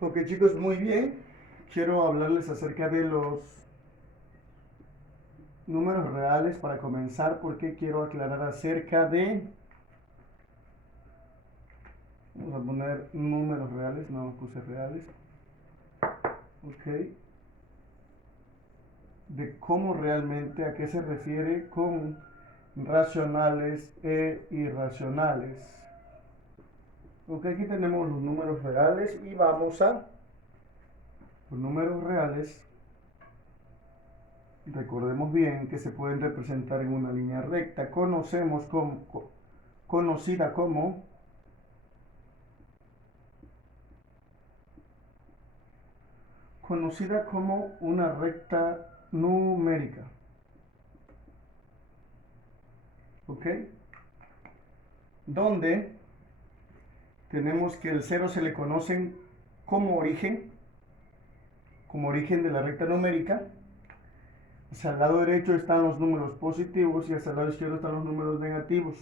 Ok chicos, muy bien. Quiero hablarles acerca de los números reales para comenzar porque quiero aclarar acerca de... Vamos a poner números reales, no puse reales. Ok. De cómo realmente, a qué se refiere con racionales e irracionales. Ok, aquí tenemos los números reales y vamos a... Los números reales, recordemos bien que se pueden representar en una línea recta. Conocida como una recta numérica. ¿Ok? Donde tenemos que el cero se le conocen como origen de la recta numérica. Hacia el lado derecho están los números positivos y hacia el lado izquierdo están los números negativos.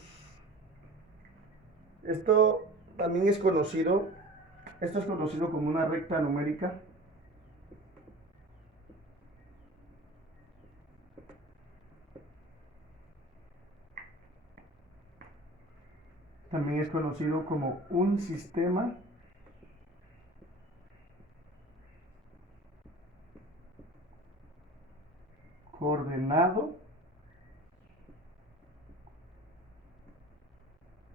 Esto también es conocido, esto es conocido como una recta numérica. También es conocido como un sistema coordenado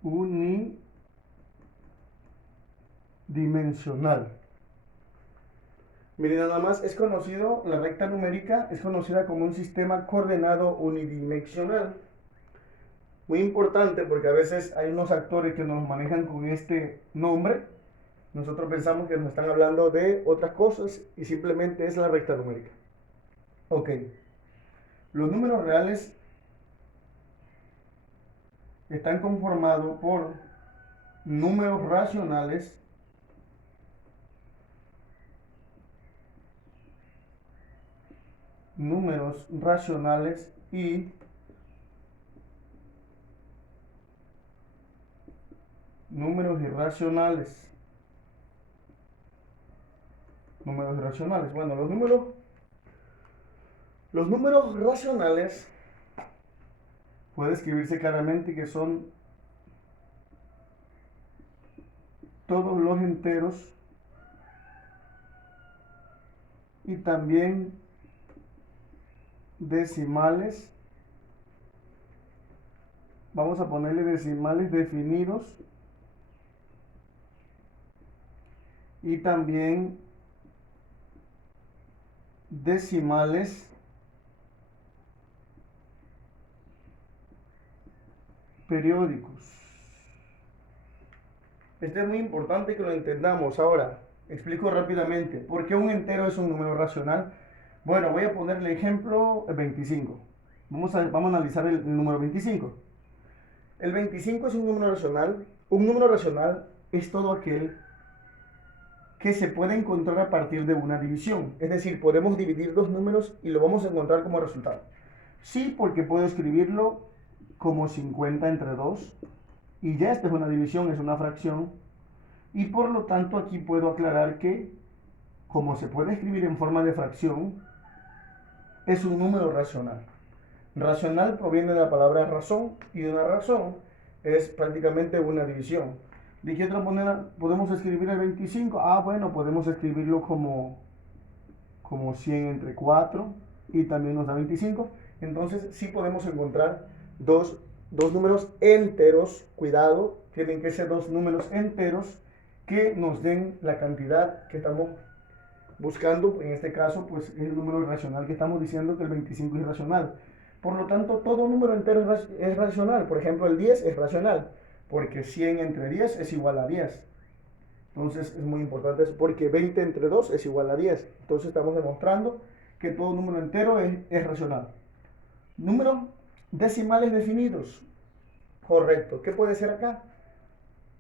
unidimensional. Miren, nada más es conocido, la recta numérica es conocida como un sistema coordenado unidimensional. Muy importante porque a veces hay unos actores que nos manejan con este nombre. Nosotros pensamos que nos están hablando de otras cosas y simplemente es la recta numérica. Ok, los números reales están conformados por números racionales y números irracionales. Números irracionales. Bueno, los números racionales puede escribirse claramente que son todos los enteros y también decimales. Vamos a ponerle decimales definidos y también decimales periódicos. Esto es muy importante que lo entendamos. Ahora, explico rápidamente. ¿Por qué un entero es un número racional? Bueno, voy a ponerle ejemplo 25. Vamos a analizar el número 25. El 25 es un número racional. Un número racional es todo aquel que se puede encontrar a partir de una división. Es decir, podemos dividir dos números y lo vamos a encontrar como resultado. Sí, porque puedo escribirlo como 50 entre 2 y ya esta es una división, es una fracción. Y por lo tanto aquí puedo aclarar que como se puede escribir en forma de fracción, es un número racional. Racional proviene de la palabra razón y una razón es prácticamente una división. ¿De qué otra manera podemos escribir el 25? Bueno, podemos escribirlo como 100 entre 4 y también nos da 25. Entonces sí podemos encontrar dos números enteros. Cuidado, tienen que ser dos números enteros que nos den la cantidad que estamos buscando. En este caso, pues es el número irracional que estamos diciendo que el 25 es irracional. Por lo tanto, todo número entero es racional. Por ejemplo, el 10 es racional, porque 100 entre 10 es igual a 10. Entonces es muy importante eso, porque 20 entre 2 es igual a 10. Entonces estamos demostrando que todo número entero es racional. Números decimales definidos. Correcto. ¿Qué puede ser acá?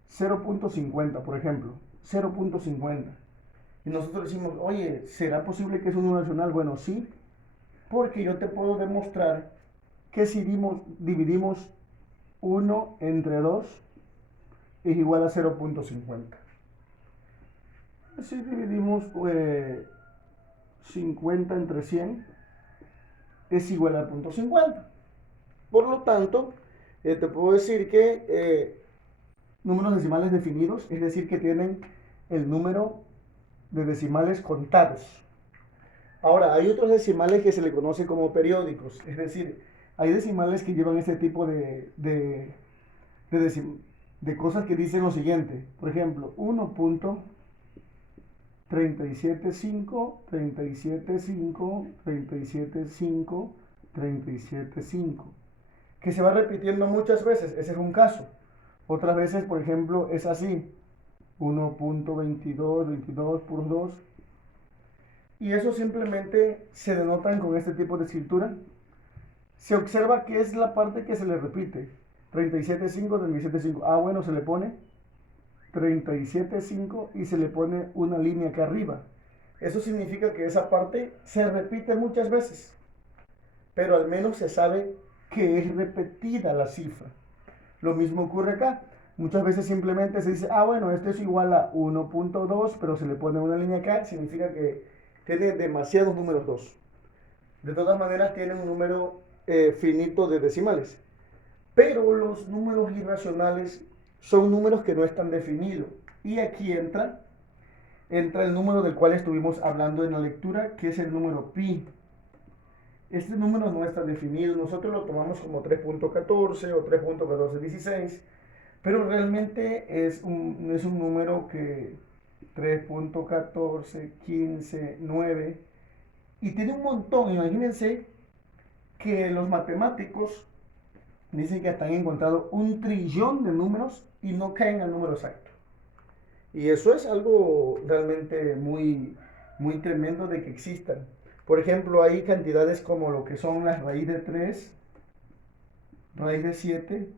0.50, por ejemplo. 0.50. Y nosotros decimos, oye, ¿será posible que es un número racional? Bueno, sí, porque yo te puedo demostrar que si dividimos 1 entre 2 es igual a 0.50. Si dividimos 50 entre 100 es igual al punto 50. Por lo tanto, te puedo decir que números decimales definidos, es decir, que tienen el número de decimales contados. Ahora, hay otros decimales que se le conoce como periódicos, es decir, hay decimales que llevan este tipo de cosas que dicen lo siguiente. Por ejemplo, 1.375, 375, 375, 375, que se va repitiendo muchas veces. Ese es un caso. Otras veces, por ejemplo, es así: 1.22, 22 por 2. Y eso simplemente se denotan con este tipo de escritura. Se observa que es la parte que se le repite. 37.5, 37.5. Ah, bueno, se le pone 37.5 y se le pone una línea acá arriba. Eso significa que esa parte se repite muchas veces, pero al menos se sabe que es repetida la cifra. Lo mismo ocurre acá. Muchas veces simplemente se dice, ah, bueno, esto es igual a 1.2, pero se le pone una línea acá, significa que tiene demasiados números 2. De todas maneras, tiene un número finito de decimales. Pero los números irracionales son números que no están definidos. Y aquí entra el número del cual estuvimos hablando en la lectura, que es el número pi. Este número no está definido, nosotros lo tomamos como 3.14 o 3.1416, pero realmente es un número que 3.14, 15, 9, y tiene un montón. Imagínense que los matemáticos dicen que hasta han encontrado 1.000.000.000 de números y no caen al número exacto. Y eso es algo realmente muy, muy tremendo de que existan. Por ejemplo, hay cantidades como lo que son la raíz de 3, raíz de 7,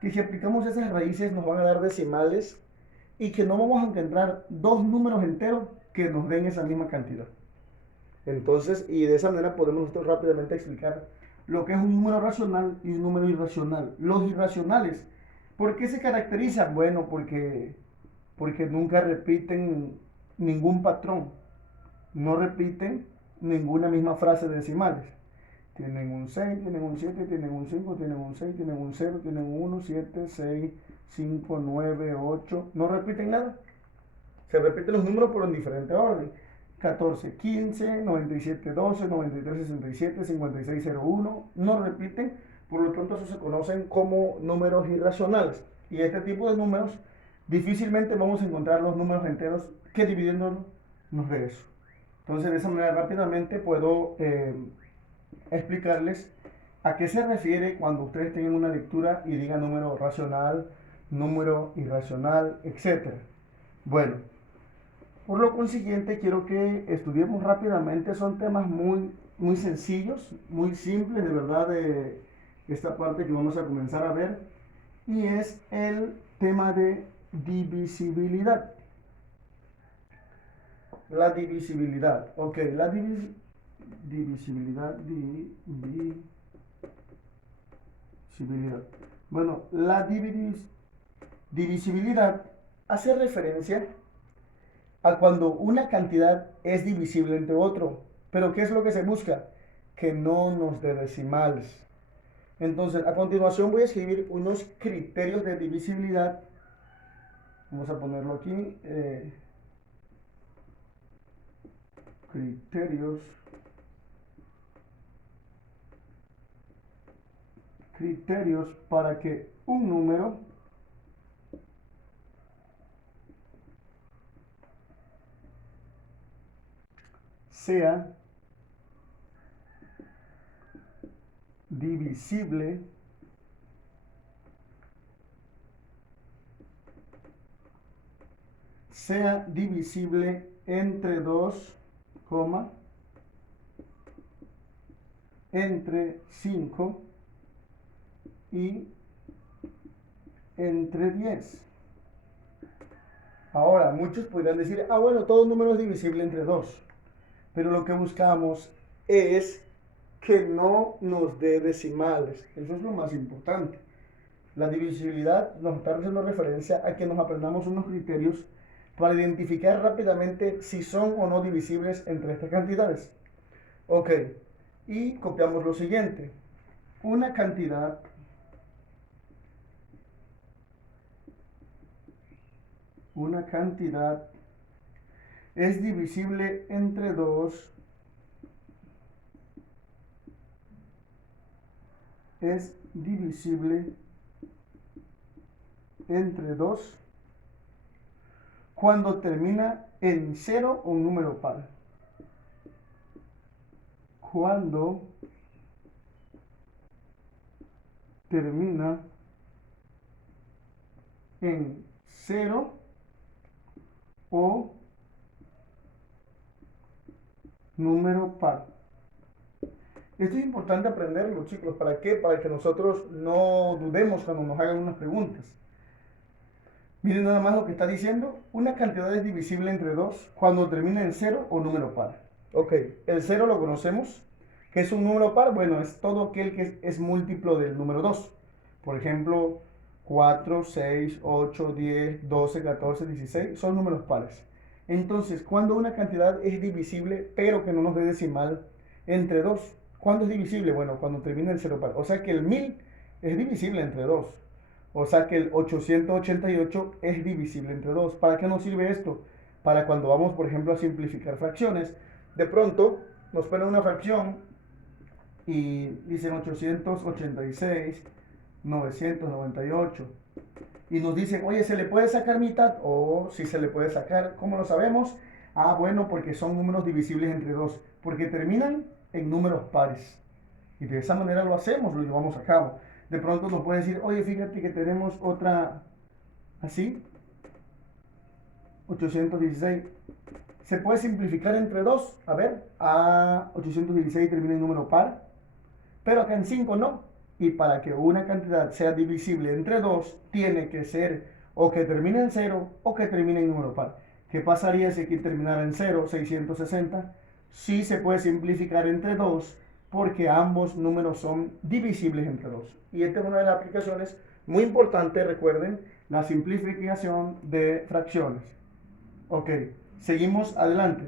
que si aplicamos esas raíces nos van a dar decimales y que no vamos a encontrar dos números enteros que nos den esa misma cantidad. Entonces, y de esa manera podemos nosotros rápidamente explicar lo que es un número racional y un número irracional. Los irracionales, ¿por qué se caracterizan? Bueno, porque nunca repiten ningún patrón, no repiten ninguna misma frase de decimales. Tienen un 6, tienen un 7, tienen un 5, tienen un 6, tienen un 0, tienen un 1, 7, 6, 5, 9, 8. No repiten nada. Se repiten los números pero en diferente orden. 14, 15, 97, 12, 93, 67, 56, 01. No repiten, por lo tanto, eso se conocen como números irracionales. Y este tipo de números difícilmente vamos a encontrar los números enteros que dividiéndolos nos dé eso. Entonces, de esa manera rápidamente puedo explicarles a qué se refiere cuando ustedes tengan una lectura y digan número racional, número irracional, etc. Bueno, por lo consiguiente quiero que estudiemos rápidamente. Son temas muy, muy sencillos, muy simples, de verdad, de esta parte que vamos a comenzar a ver, y es el tema de divisibilidad. La divisibilidad, ok, la divisibilidad. Bueno, la divisibilidad hace referencia a cuando una cantidad es divisible entre otro. Pero ¿qué es lo que se busca? Que no nos dé decimales. Entonces, a continuación voy a escribir unos criterios de divisibilidad. Vamos a ponerlo aquí. Criterios para que un número sea divisible entre 2, entre 5 y entre 10. Ahora, muchos podrían decir, ah, bueno, todo número es divisible entre 2. Pero lo que buscamos es que no nos dé decimales. Eso es lo más importante. La divisibilidad nos está haciendo referencia a que nos aprendamos unos criterios para identificar rápidamente si son o no divisibles entre estas cantidades. Ok, y copiamos lo siguiente. Una cantidad es divisible entre 2 cuando termina en 0 o un número par. Cuando termina en 0 o número par. Esto es importante aprenderlo, chicos. ¿Para qué? Para que nosotros no dudemos cuando nos hagan unas preguntas. Miren nada más lo que está diciendo. Una cantidad es divisible entre 2 cuando termina en 0 o número par. Ok, el 0 lo conocemos. ¿Qué es un número par? Bueno, es todo aquel que es múltiplo del número 2. Por ejemplo, 4, 6, 8, 10, 12, 14, 16 son números pares. Entonces, cuando una cantidad es divisible, pero que no nos dé decimal, entre 2, ¿cuándo es divisible? Bueno, cuando termina en 0 par. O sea que el 1000 es divisible entre 2. O sea que el 888 es divisible entre 2. ¿Para qué nos sirve esto? Para cuando vamos, por ejemplo, a simplificar fracciones. De pronto nos ponen una fracción y dicen 886, 998. Y nos dicen, oye, ¿se le puede sacar mitad? O si se le puede sacar, ¿cómo lo sabemos? Ah, bueno, porque son números divisibles entre 2. Porque terminan en números pares. Y de esa manera lo hacemos, lo llevamos a cabo. De pronto nos puede decir, oye, fíjate que tenemos otra así, 816. Se puede simplificar entre 2. A ver, 816 termina en número par, pero acá en 5 no. Y para que una cantidad sea divisible entre 2, tiene que ser o que termine en 0 o que termine en número par. ¿Qué pasaría si aquí terminara en 0, 660? Sí se puede simplificar entre 2 porque ambos números son divisibles entre 2. Y esta es una de las aplicaciones muy importantes, recuerden, la simplificación de fracciones. Ok, seguimos adelante.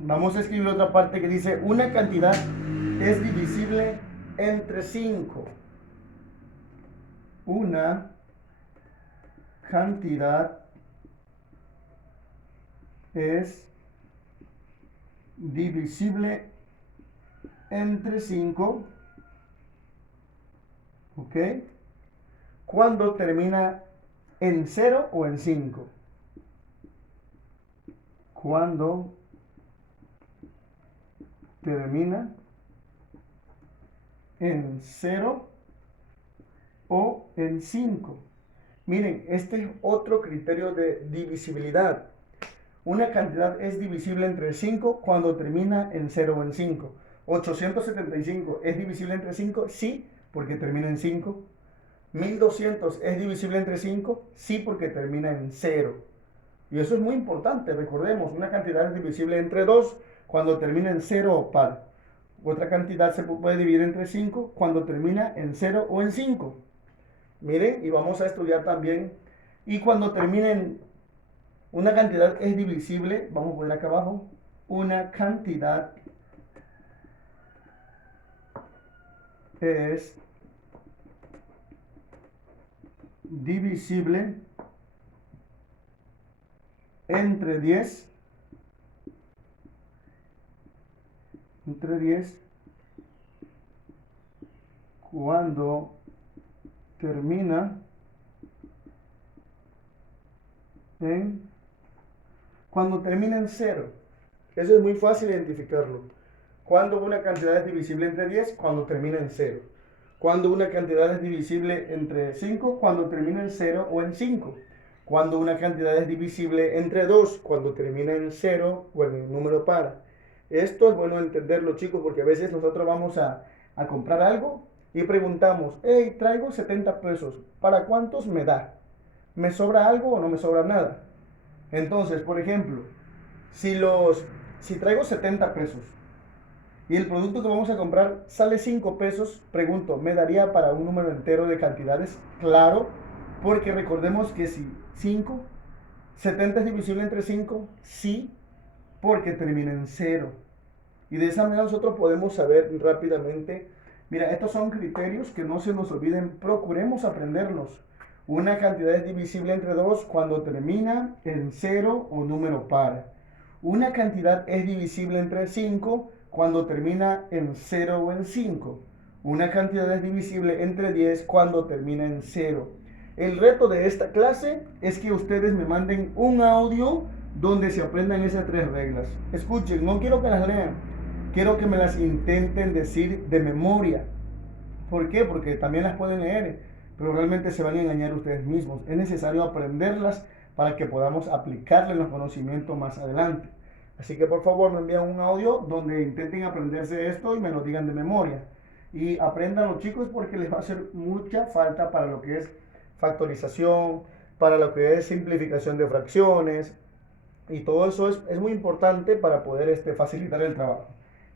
Vamos a escribir otra parte que dice, una cantidad es divisible entre 5. Una cantidad es divisible entre 5, ¿ok? Cuando termina en 0 o en 5. Cuando termina en 0 o en 5. Miren, este es otro criterio de divisibilidad. Una cantidad es divisible entre 5 cuando termina en 0 o en 5. 875 es divisible entre 5, sí, porque termina en 5. 1200 es divisible entre 5, sí, porque termina en 0. Y eso es muy importante, recordemos, una cantidad es divisible entre 2 cuando termina en 0 o par. Otra cantidad se puede dividir entre 5 cuando termina en 0 o en 5. Miren, y vamos a estudiar también. Y cuando termina en una cantidad es divisible, vamos a poner acá abajo, una cantidad es divisible entre 10 cuando termina en 0. Eso es muy fácil identificarlo. Cuando una cantidad es divisible entre 10, cuando termina en 0. Cuando una cantidad es divisible entre 5, cuando termina en 0 o en 5. Cuando una cantidad es divisible entre 2, cuando termina en 0 o en un número par. Esto es bueno entenderlo, chicos, porque a veces nosotros vamos a comprar algo y preguntamos, hey, traigo 70 pesos, ¿para cuántos me da? ¿Me sobra algo o no me sobra nada? Entonces, por ejemplo, si traigo 70 pesos y el producto que vamos a comprar sale 5 pesos, pregunto, ¿me daría para un número entero de cantidades? Claro, porque recordemos que si 5 ¿70 es divisible entre 5? Sí, porque termina en 0. Y de esa manera nosotros podemos saber rápidamente, mira, estos son criterios que no se nos olviden, procuremos aprenderlos. Una cantidad es divisible entre 2 cuando termina en 0 o número par. Una cantidad es divisible entre 5 cuando termina en 0 o en 5. Una cantidad es divisible entre 10 cuando termina en 0. El reto de esta clase es que ustedes me manden un audio donde se aprendan esas 3 reglas. Escuchen, no quiero que las lean, quiero que me las intenten decir de memoria. ¿Por qué? Porque también las pueden leer, pero realmente se van a engañar ustedes mismos. Es necesario aprenderlas para que podamos aplicarle los conocimientos más adelante. Así que por favor me envían un audio donde intenten aprenderse esto y me lo digan de memoria. Y aprendan los chicos porque les va a hacer mucha falta para lo que es factorización, para lo que es simplificación de fracciones. Y todo eso es muy importante para poder facilitar el trabajo.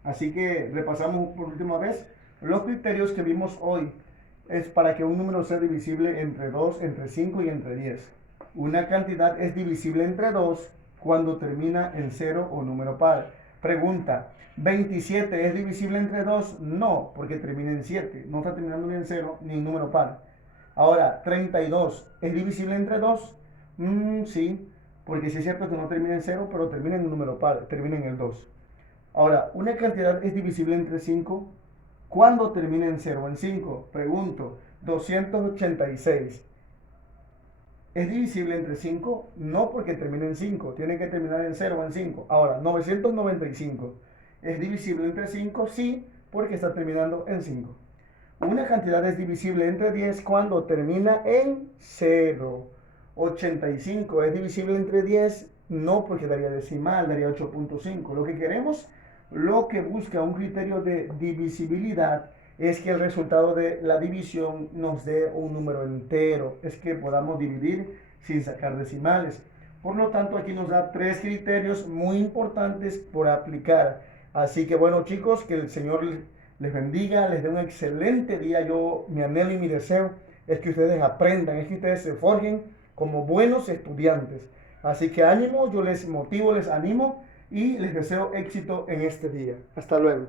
Así que repasamos por última vez los criterios que vimos hoy. Es para que un número sea divisible entre 2, entre 5 y entre 10. Una cantidad es divisible entre 2 cuando termina en 0 o número par. Pregunta, ¿27 es divisible entre 2? No, porque termina en 7. No está terminando ni en 0 ni en número par. Ahora, 32 es divisible entre 2? Sí, porque sí es cierto que no termina en 0, pero termina en un número par, termina en el 2. Ahora, ¿una cantidad es divisible entre 5? ¿Cuándo termina en 0 o en 5? Pregunto, 286. ¿Es divisible entre 5? No, porque termina en 5. Tiene que terminar en 0 o en 5. Ahora, 995. ¿Es divisible entre 5? Sí, porque está terminando en 5. Una cantidad es divisible entre 10 cuando termina en 0. 85 es divisible entre 10, no, porque daría decimal, daría 8.5. Lo que queremos, lo que busca un criterio de divisibilidad es que el resultado de la división nos dé un número entero, es que podamos dividir sin sacar decimales. Por lo tanto, aquí nos da 3 criterios muy importantes por aplicar. Así que bueno, chicos, que el Señor les bendiga, les dé un excelente día. Mi anhelo y mi deseo es que ustedes aprendan, es que ustedes se forjen como buenos estudiantes. Así que ánimo, yo les motivo, les animo y les deseo éxito en este día. Hasta luego.